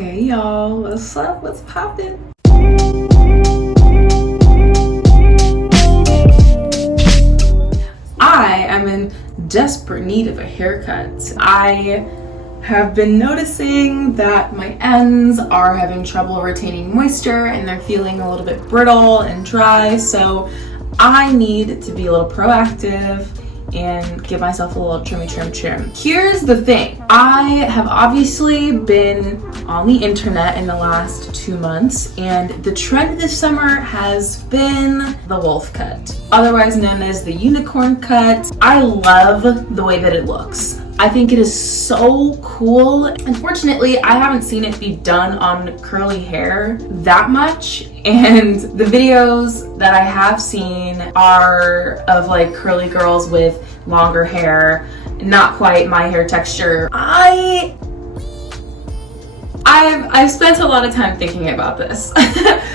Hey y'all, what's up? What's poppin'? I am in desperate need of a haircut. I have been noticing that my ends are having trouble retaining moisture and they're feeling a little bit brittle and dry, so I need to be a little proactive and give myself a little trim. Here's the thing. I have obviously been on the internet in the last 2 months, and the trend this summer has been the wolf cut, otherwise known as the unicorn cut. I love the way that it looks. I think it is so cool. Unfortunately, I haven't seen it be done on curly hair that much, and the videos that I have seen are of like curly girls with longer hair, not quite my hair texture. I've spent a lot of time thinking about this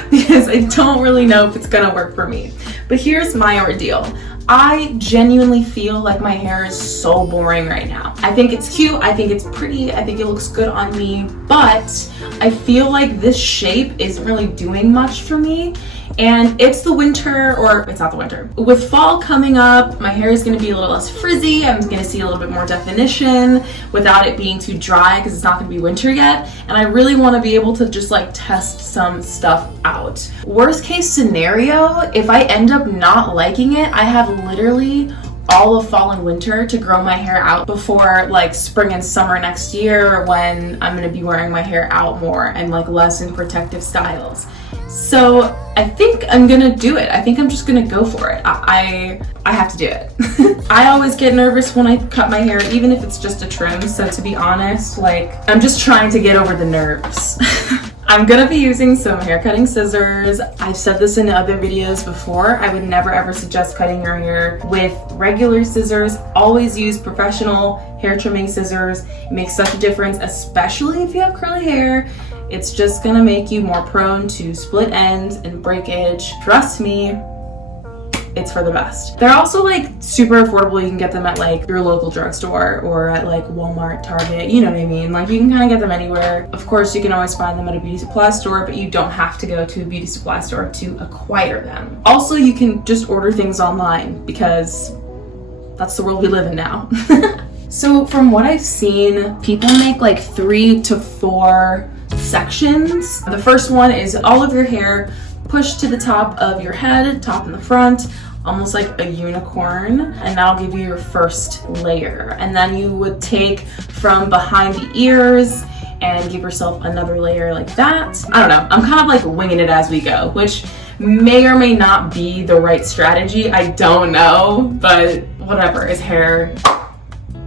because I don't really know if it's gonna work for me. But here's my ordeal. I genuinely feel like my hair is so boring right now. I think it's cute, I think it's pretty, I think it looks good on me, but I feel like this shape isn't really doing much for me. And it's the winter, or it's not the winter. With fall coming up, my hair is gonna be a little less frizzy. I'm gonna see a little bit more definition without it being too dry because it's not gonna be winter yet. And I really wanna be able to just like test some stuff out. Worst case scenario, if I end up not liking it, I have literally all of fall and winter to grow my hair out before like spring and summer next year, when I'm gonna be wearing my hair out more and like less in protective styles. So I think I'm gonna do it. I think I'm just gonna go for it. I have to do it. I always get nervous when I cut my hair, even if it's just a trim. So to be honest, like I'm just trying to get over the nerves. I'm gonna be using some hair cutting scissors. I've said this in other videos before. I would never ever suggest cutting your hair with regular scissors. Always use professional hair trimming scissors. It makes such a difference, especially if you have curly hair. It's just gonna make you more prone to split ends and breakage. Trust me, it's for the best. They're also like super affordable. You can get them at like your local drugstore or at like Walmart, Target, you know what I mean? Like you can kind of get them anywhere. Of course, you can always find them at a beauty supply store, but you don't have to go to a beauty supply store to acquire them. Also, you can just order things online because that's the world we live in now. So from what I've seen, people make like 3 to 4 sections. The first one is all of your hair pushed to the top of your head, top and the front, almost like a unicorn, and that'll give you your first layer. And then you would take from behind the ears and give yourself another layer like that. I don't know, I'm kind of like winging it as we go, which may or may not be the right strategy. I don't know, but whatever, it's hair,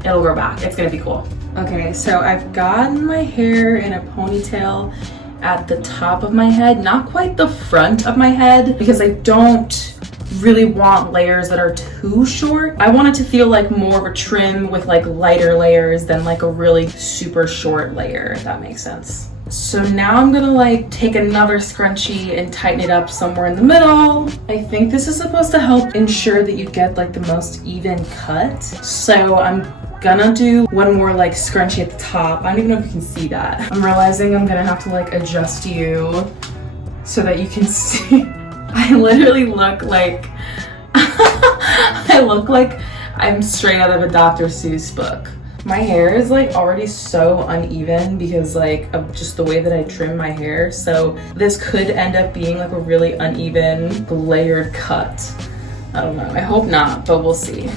it'll grow back. It's gonna be cool. Okay, so I've gotten my hair in a ponytail at the top of my head, not quite the front of my head, because I don't really want layers that are too short. I want it to feel like more of a trim with like lighter layers than like a really super short layer, if that makes sense. So now I'm gonna like take another scrunchie and tighten it up somewhere in the middle. I think this is supposed to help ensure that you get like the most even cut. So I'm gonna do one more like scrunchie at the top. I don't even know if you can see that. I'm realizing I'm gonna have to like adjust you so that you can see. I literally look like I look like I'm straight out of a Dr. Seuss book. My hair is like already so uneven because like of just the way that I trim my hair. So this could end up being like a really uneven layered cut. I don't know, I hope not, but we'll see.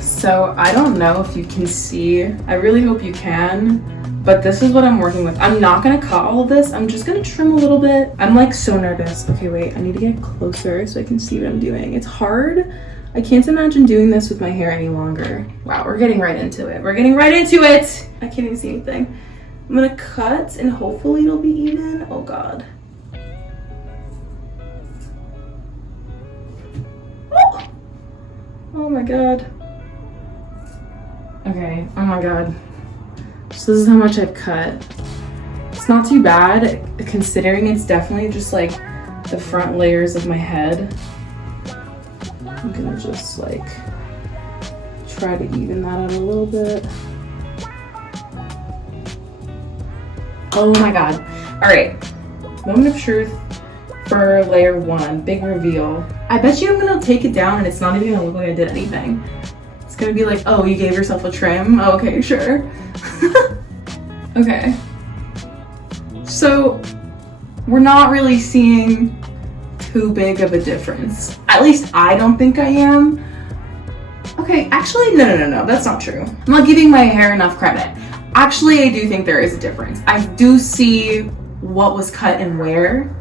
So I don't know if you can see, I really hope you can, but this is what I'm working with. I'm not gonna cut all of this, I'm just gonna trim a little bit. I'm like so nervous. Okay, wait, I need to get closer so I can see what I'm doing. It's hard. I can't imagine doing this with my hair any longer. Wow, we're getting right into it. We're getting right into it. I can't even see anything. I'm gonna cut and hopefully it'll be even. Oh God. Oh my God. Okay, oh my God. So this is how much I've cut. It's not too bad, considering it's definitely just like the front layers of my head. I'm gonna just like try to even that out a little bit. Oh my God. All right, moment of truth for layer 1, big reveal. I bet you I'm gonna take it down and it's not even gonna look like I did anything. It's gonna be like, oh, you gave yourself a trim? Okay, sure. Okay. So we're not really seeing too big of a difference. At least I don't think I am. Okay, actually, no, that's not true. I'm not giving my hair enough credit. Actually, I do think there is a difference. I do see what was cut and where,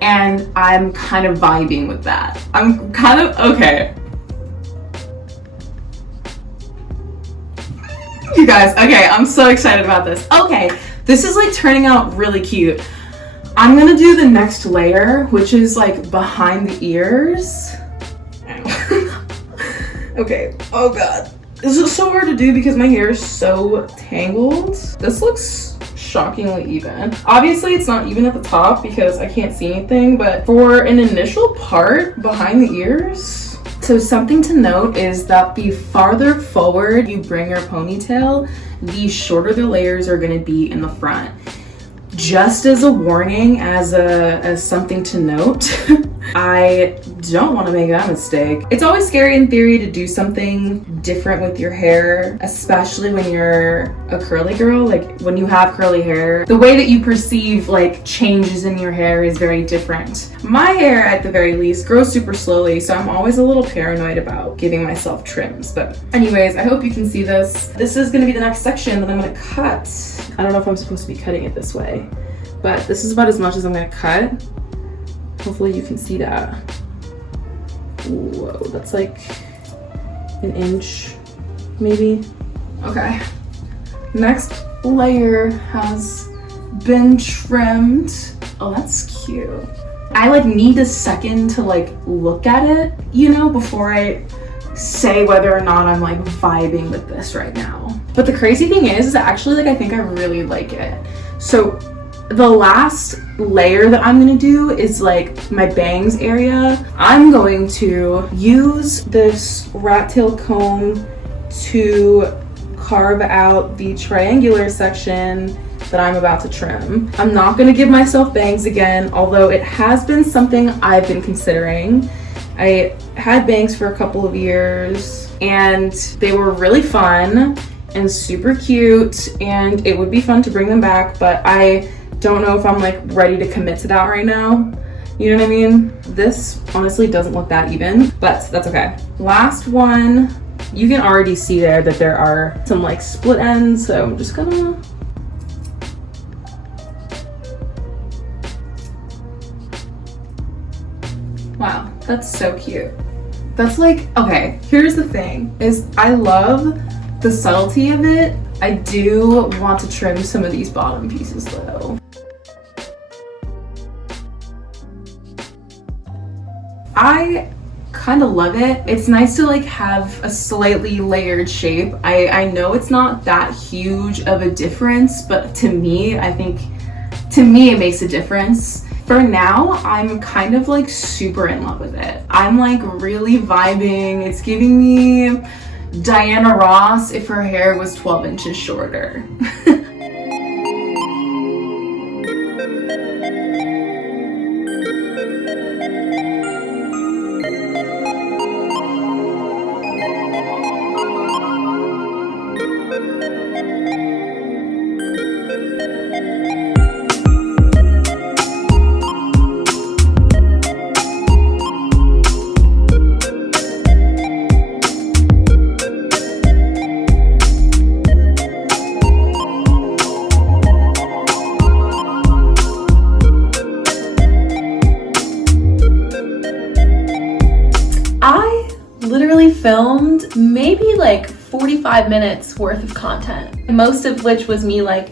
and I'm kind of vibing with that. I'm kind of, okay. You guys, okay, I'm so excited about this. Okay, this is like turning out really cute. I'm gonna do the next layer, which is like behind the ears. Okay, oh God. This is so hard to do because my hair is so tangled. This looks shockingly even. Obviously it's not even at the top because I can't see anything, but for an initial part behind the ears. So something to note is that the farther forward you bring your ponytail, the shorter the layers are gonna be in the front. Just as a warning, as something to note, I don't want to make that mistake. It's always scary in theory to do something different with your hair, especially when you're a curly girl. Like when you have curly hair, the way that you perceive like changes in your hair is very different. My hair, at the very least, grows super slowly, so I'm always a little paranoid about giving myself trims. But anyways, I hope you can see this. This is going to be the next section that I'm going to cut. I don't know if I'm supposed to be cutting it this way, but this is about as much as I'm going to cut. Hopefully you can see that. Whoa, that's like an inch, maybe. Okay. Next layer has been trimmed. Oh, that's cute. I like need a second to like look at it, you know, before I say whether or not I'm like vibing with this right now. But the crazy thing is actually like I think I really like it. So the last layer that I'm gonna do is like my bangs area. I'm going to use this rat tail comb to carve out the triangular section that I'm about to trim. I'm not gonna give myself bangs again, although it has been something I've been considering. I had bangs for a couple of years and they were really fun and super cute, and it would be fun to bring them back, but I don't know if I'm like ready to commit to that right now. You know what I mean? This honestly doesn't look that even, but that's okay. Last one, you can already see there that there are some like split ends, so I'm just gonna wow, that's so cute. That's like, okay, here's the thing, is I love the subtlety of it. I do want to trim some of these bottom pieces though. I kind of love it. It's nice to like have a slightly layered shape. I know it's not that huge of a difference, but to me, I think, to me it makes a difference. For now, I'm kind of like super in love with it. I'm like really vibing. It's giving me Diana Ross if her hair was 12 inches shorter. Filmed maybe like 45 minutes worth of content, most of which was me like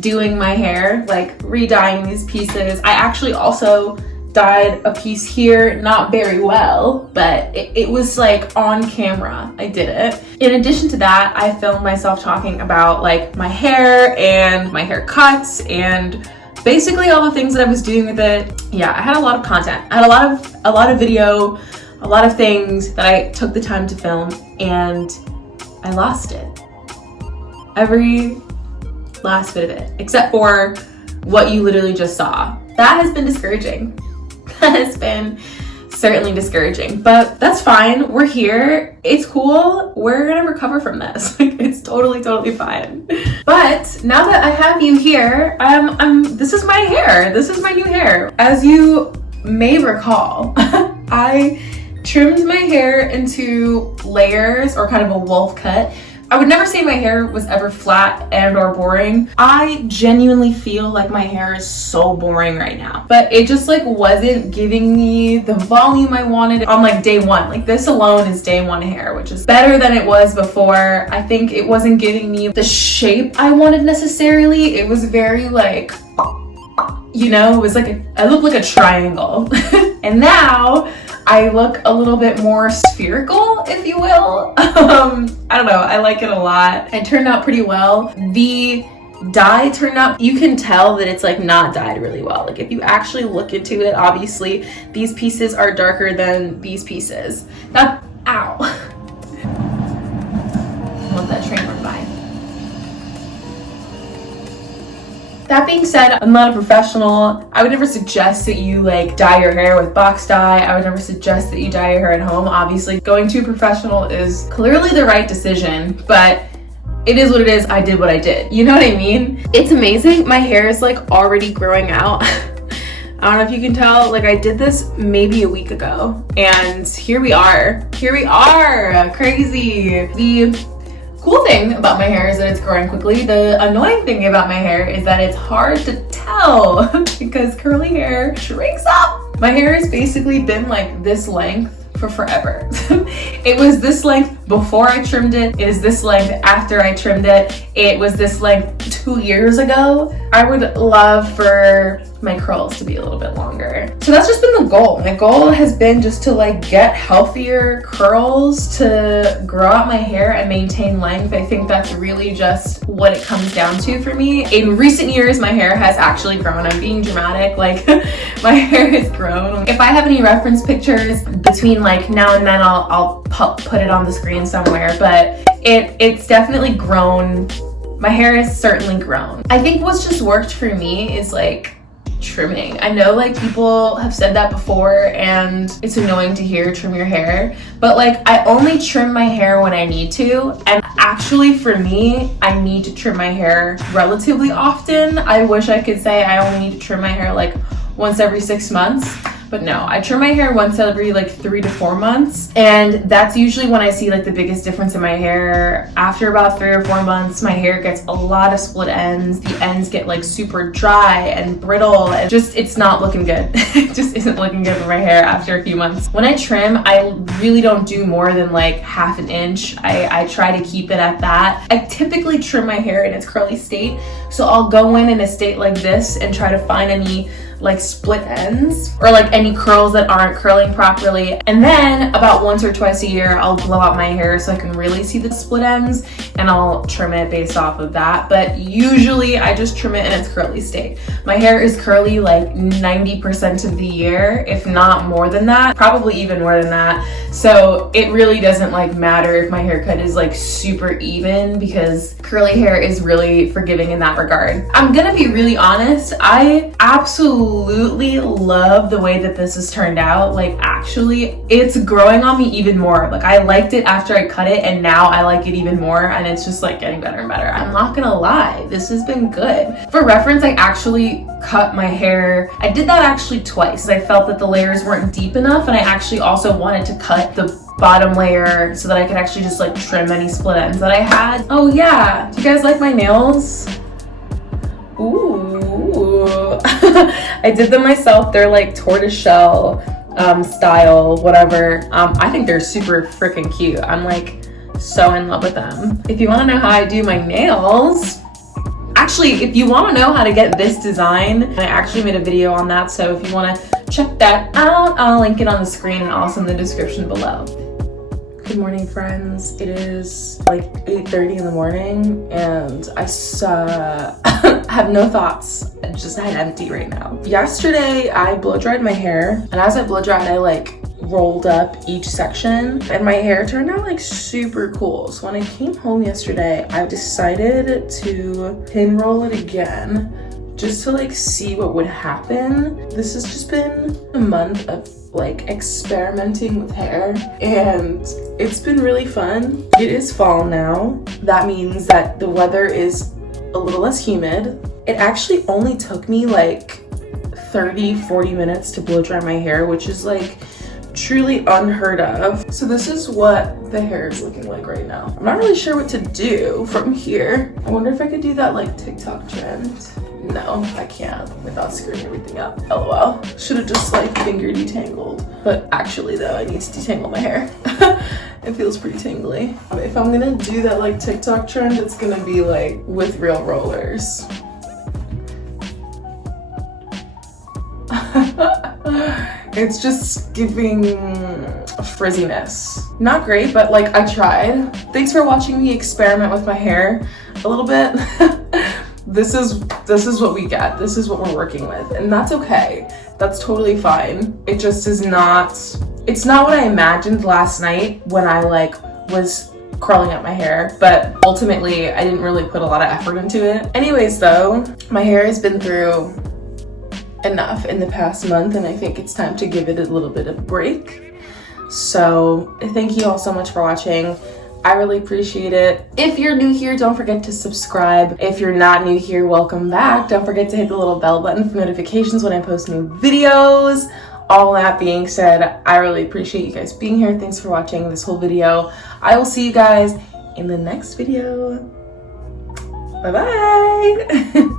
doing my hair, like re-dyeing these pieces. I actually also dyed a piece here, not very well, but it was like on camera. I did it. In addition to that, I filmed myself talking about like my hair and my haircuts and basically all the things that I was doing with it. Yeah, I had a lot of content. I had a lot of video, a lot of things that I took the time to film, and I lost it. Every last bit of it, except for what you literally just saw. That has been discouraging. That has been certainly discouraging, but that's fine. We're here. It's cool. We're gonna recover from this. It's totally fine. But now that I have you here, this is my hair. This is my new hair. As you may recall, I trimmed my hair into layers, or kind of a wolf cut. I would never say my hair was ever flat and or boring. I genuinely feel like my hair is so boring right now, but it just like wasn't giving me the volume I wanted on like day one. Like this alone is day one hair, which is better than it was before. I think it wasn't giving me the shape I wanted necessarily. It was very like, you know, it was like I looked like a triangle. And now I look a little bit more spherical, if you will. I don't know, I like it a lot. It turned out pretty well. The dye turned out, you can tell that it's like not dyed really well. Like if you actually look into it, obviously these pieces are darker than these pieces. Now, ow. Let that train run by. That being said, I'm not a professional. I would never suggest that you like dye your hair with box dye. I would never suggest that you dye your hair at home. Obviously, going to a professional is clearly the right decision, but it is what it is. I did what I did. You know what I mean? It's amazing. My hair is like already growing out. I don't know if you can tell, like I did this maybe a week ago and here we are. Here we are, crazy. The cool thing about my hair is that it's growing quickly. The annoying thing about my hair is that it's hard to tell because curly hair shrinks up. My hair has basically been like this length for forever. It was this length before I trimmed it. It is this length after I trimmed it. It was this length 2 years ago. I would love for my curls to be a little bit longer. So that's just been the goal. My goal has been just to like get healthier curls, to grow out my hair and maintain length. I think that's really just what it comes down to for me. In recent years, my hair has actually grown. I'm being dramatic, like my hair has grown. If I have any reference pictures between like now and then, I'll put it on the screen somewhere, but it's definitely grown. My hair has certainly grown. I think what's just worked for me is like trimming. I know like people have said that before and it's annoying to hear trim your hair, but like I only trim my hair when I need to, and actually for me, I need to trim my hair relatively often. I wish I could say I only need to trim my hair like once every 6 months. But no, I trim my hair once every like 3 to 4 months. And that's usually when I see like the biggest difference in my hair. After about 3 or 4 months, my hair gets a lot of split ends. The ends get like super dry and brittle and just, it's not looking good. It just isn't looking good for my hair after a few months. When I trim, I really don't do more than like ½ an inch. I try to keep it at that. I typically trim my hair in its curly state. So I'll go in a state like this and try to find any like split ends or like any curls that aren't curling properly. And then about once or twice a year, I'll blow out my hair so I can really see the split ends and I'll trim it based off of that. But usually I just trim it in its curly state. My hair is curly like 90% of the year, if not more than that, probably even more than that. So it really doesn't like matter if my haircut is like super even, because curly hair is really forgiving in that regard. I'm gonna be really honest, I absolutely love the way that this has turned out. Like actually, it's growing on me even more. Like I liked it after I cut it and now I like it even more, and it's just like getting better and better. I'm not gonna lie, this has been good. For reference, I actually cut my hair. I did that actually twice. I felt that the layers weren't deep enough, and I actually also wanted to cut the bottom layer so that I could actually just like trim any split ends that I had. Oh yeah, do you guys like my nails? Ooh. I did them myself. They're like tortoiseshell style, whatever. I think they're super freaking cute. I'm like so in love with them. If you want to know how I do my nails, actually, if you want to know how to get this design, I actually made a video on that. So if you want to check that out, I'll link it on the screen and also in the description below. Good morning, friends. It is like 8:30 in the morning and I have no thoughts. I just head empty right now. Yesterday, I blow dried my hair, and as I blow dried, I like rolled up each section, and my hair turned out like super cool. So when I came home yesterday, I decided to pin roll it again just to like see what would happen. This has just been a month of like experimenting with hair, and it's been really fun. It is fall now. That means that the weather is a little less humid. It actually only took me like 30-40 minutes to blow dry my hair, which is like truly unheard of. So this is what the hair is looking like right now. I'm not really sure what to do from here. I wonder if I could do that like TikTok trend. No, I can't without screwing everything up. LOL. Should have just like finger detangled. But actually though, I need to detangle my hair. It feels pretty tangly. If I'm gonna do that like TikTok trend, it's gonna be like with real rollers. It's just giving frizziness. Not great, but like I tried. Thanks for watching me experiment with my hair a little bit. This is what we get. This is what we're working with, and that's okay. That's totally fine. It just is not, it's not what I imagined last night when I like was curling up my hair, but ultimately I didn't really put a lot of effort into it. Anyways though, my hair has been through enough in the past month, and I think it's time to give it a little bit of a break. So thank you all so much for watching. I really appreciate it. If you're new here, don't forget to subscribe. If you're not new here, welcome back. Don't forget to hit the little bell button for notifications when I post new videos. All that being said, I really appreciate you guys being here. Thanks for watching this whole video. I will see you guys in the next video. Bye-bye.